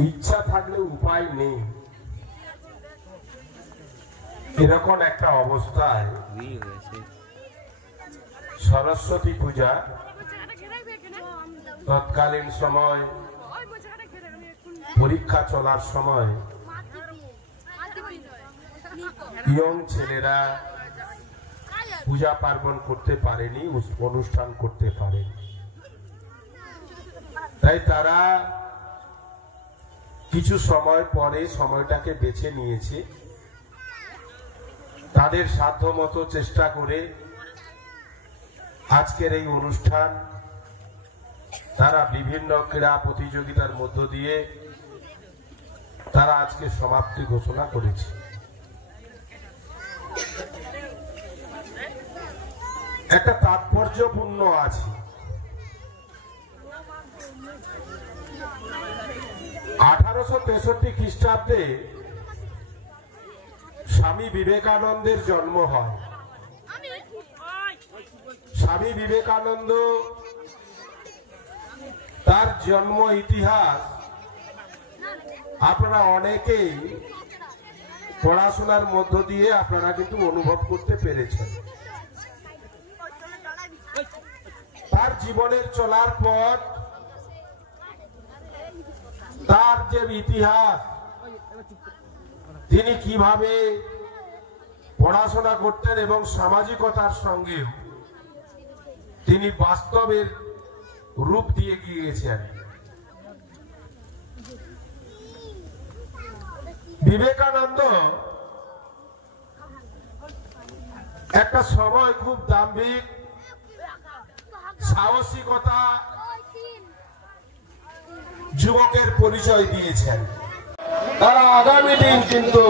ইচ্ছা থাকলে উপায় নেই, এরকম একটা অবস্থায় সরস্বতী পূজা তৎকালীন সময় পরীক্ষা চলার সময় ইয়ং ছেলেরা পূজা পার্বণ করতে পারেনি, অনুষ্ঠান করতে পারেনি। তাই তারা কিছু সময় পরে সময়টাকে বেছে নিয়েছে, তাদের সাধ্যমতো চেষ্টা করে আজকের এই অনুষ্ঠান তারা বিভিন্ন ক্রীড়া প্রতিযোগিতার মধ্য দিয়ে তারা আজকে সমাপ্তি ঘোষণা করেছে। একটা তাৎপর্যপূর্ণ আছে। 1863 খ্রিস্টাব্দে স্বামী বিবেকানন্দের জন্ম হয়। স্বামী বিবেকানন্দ তার জন্ম ইতিহাস আপনারা অনেকেই পড়াশোনার মধ্য দিয়ে আপনারা কিন্তু অনুভব করতে পেরেছেন। তার জীবনের চলার পর তার যে ইতিহাস, তিনি কিভাবে পড়াশোনা করতেন এবং সামাজিকতার সঙ্গে তিনি বাস্তবের রূপ দিয়ে গিয়েছেন। বিবেকানন্দ একটা সময় খুব দাম্ভিক, সাহসিকতা যুবকের পরিচয় দিয়েছেন। তারা আগামী দিন কিন্তু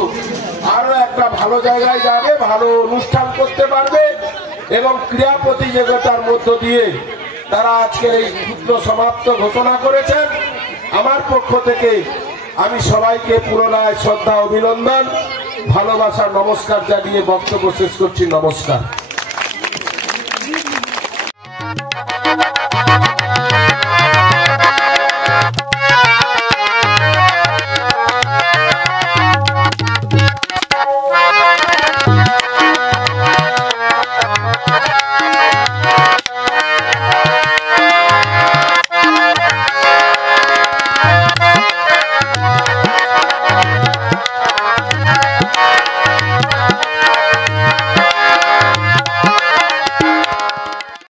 আরো একটা ভালো জায়গায় যাবে, ভালো অনুষ্ঠান করতে পারবে এবং ক্রীড়া প্রতিযোগিতার মধ্য দিয়ে তারা আজকের এই ক্ষুদ্র সমাপ্ত ঘোষণা করেছেন। আমার পক্ষ থেকে আমি সবাইকে পুনরায় শ্রদ্ধা, অভিনন্দন, ভালোবাসার নমস্কার জানিয়ে বক্তব্য শেষ করছি। নমস্কার।